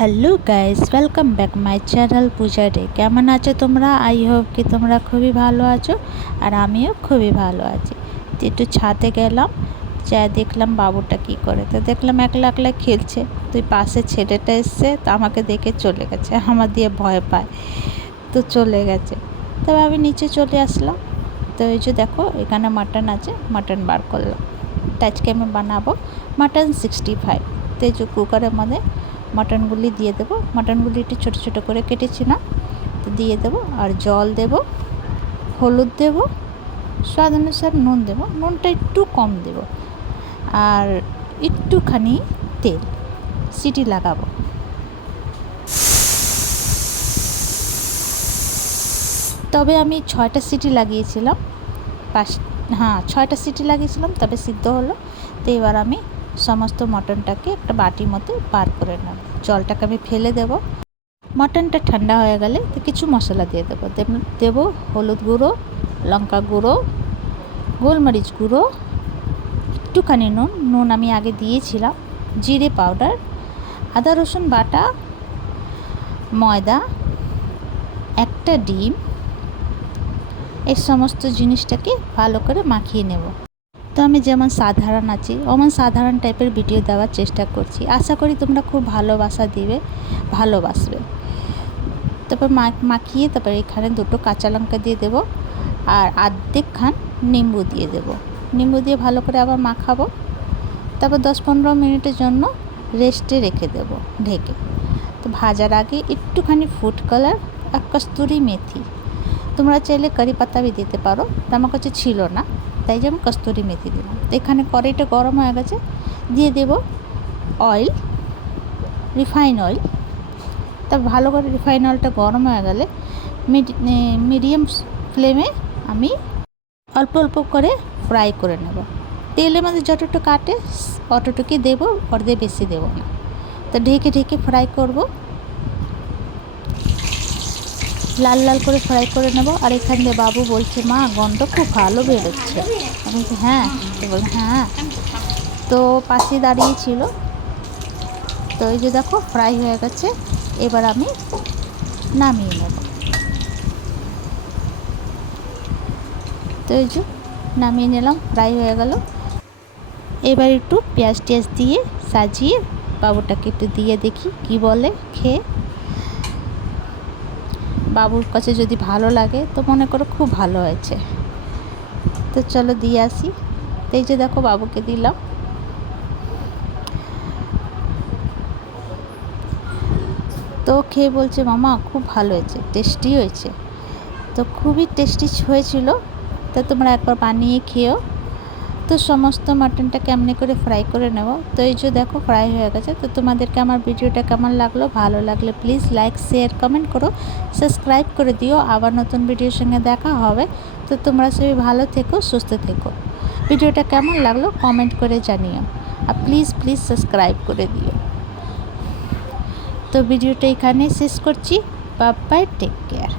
Hello guys, welcome back my channel Puja day. কেমন আছো তোমরা? আই হোপ কি তোমরা খুবই ভালো আছো, আর আমিও খুবই ভালো আছি। তো একটু ছাদে গেলাম, যা দেখলাম বাবুটা কি করে। তো দেখলাম একলা একলা খেলছে। তুই পাশে ছেলেটা এসছে, তো আমাকে দেখে চলে গেছে, আমার দিয়ে ভয় পায়, তো চলে গেছে। তবে আমি নিচে চলে আসলাম। তো এই যে দেখো, এখানে মাটন আছে, মাটন বার করলাম। তো আজকে আমি বানাবো মাটন 65। তো এই যে কুকারের মধ্যে মাটনগুলি দিয়ে দেবো। মাটনগুলি একটু ছোটো ছোটো করে কেটেছিলাম, তো দিয়ে দেবো। আর জল দেব, হলুদ দেব, স্বাদ অনুসার নুন দেব, নুনটা একটু কম দেব, আর একটুখানি তেল। সিটি লাগাবো। তবে আমি 6টা সিটি লাগিয়েছিলাম, 6টা সিটি লাগিয়েছিলাম, তবে সিদ্ধ হলো। তো এবার আমি সমস্ত মটনটাকে একটা বাটির মধ্যে বার করে নেব। জলটাকে আমি ফেলে দেব। মটনটা ঠান্ডা হয়ে গেলে তো কিছু মশলা দিয়ে দেবো। দেবো হলুদ গুঁড়ো, লঙ্কা গুঁড়ো, গোলমরিচ গুঁড়ো, একটুখানি নুন আমি আগে দিয়েছিলাম, জিরে পাউডার, আদা রসুন বাটা, ময়দা, একটা ডিম। এই সমস্ত জিনিসটাকে ভালো করে মাখিয়ে নেব। তো আমি যেমন সাধারণ আছি অমন সাধারণ টাইপের ভিডিও দেওয়ার চেষ্টা করছি। আশা করি তোমরা খুব ভালোবাসবে। তারপর মাখিয়ে তারপর এখানে 2টো কাঁচা লঙ্কা দিয়ে দেবো, আর আর্ধেকখান নিম্বু দিয়ে দেবো। নিম্বু দিয়ে ভালো করে আবার মাখাবো। তারপর 10-15 মিনিটের জন্য রেস্টে রেখে দেবো ঢেকে। তো ভাজার আগে একটুখানি ফুড কালার আর কস্তুরি মেথি, তোমরা চাইলে কারি পাতা भी দিতে পারো, তো আমার কাছে ছিল না, তাই যে আমি কস্তুরি মেথি দিলাম। তো এখানে কড়াইটা গরম হয়ে গেছে, দিয়ে দেব অয়েল, রিফাইন অয়েল। তা ভালো করে রিফাইন অয়েলটা গরম হয়ে গেলে মিডিয়াম ফ্লেমে আমি অল্প অল্প করে ফ্রাই করে নেব। তেলের মধ্যে যতটুকু কাটে অতটুকুই দেবো, অর্ধেক বেশি দেবো না। তো ঢেকে ঢেকে ফ্রাই করব, লাল লাল করে ফ্রাই করে নেব। আর এখান দিয়ে বাবু বলছে, মা গন্ধ খুব ভালো বেরোচ্ছে। আমি বলছি হ্যাঁ, তো বল হ্যাঁ। তো পাশে দাঁড়িয়েছিল। তো এই যে দেখো ফ্রাই হয়ে গেছে, এবার আমি নামিয়ে নেব। তো এই যে নামিয়ে নিলাম, ফ্রাই হয়ে গেল। এবার একটু পেঁয়াজ টিয়াজ দিয়ে সাজিয়ে বাবুটাকে একটু দিয়ে দেখি কি বলে খেয়ে। বাবুর কাছে যদি ভালো লাগে তো মনে করো খুব ভালো হয়েছে। তো চলো দিয়ে আসি। তো এই যে দেখো বাবুকে দিলাম। তো খেয়ে বলছে, মামা খুব ভালো হয়েছে, টেস্টি হয়েছে। তো খুবই টেস্টি হয়েছিল। তো তোমরা একবার বানিয়ে খেও। তো সমস্ত মাটনটা কেমনি করে ফ্রাই করে নেব। তো এই যে দেখো ফ্রাই হয়ে গেছে। তো তোমাদেরকে আমার ভিডিওটা কেমন লাগলো, ভালো লাগলে প্লিজ লাইক শেয়ার কমেন্ট করো, সাবস্ক্রাইব করে দিও। আবার নতুন ভিডিওর সঙ্গে দেখা হবে। তো তোমরা সবাই ভালো থেকো, সুস্থ থেকো। ভিডিওটা কেমন লাগলো কমেন্ট করে জানিও, আর প্লিজ সাবস্ক্রাইব করে দিও। তো ভিডিওটা এখানে শেষ করছি। Bye bye, take care.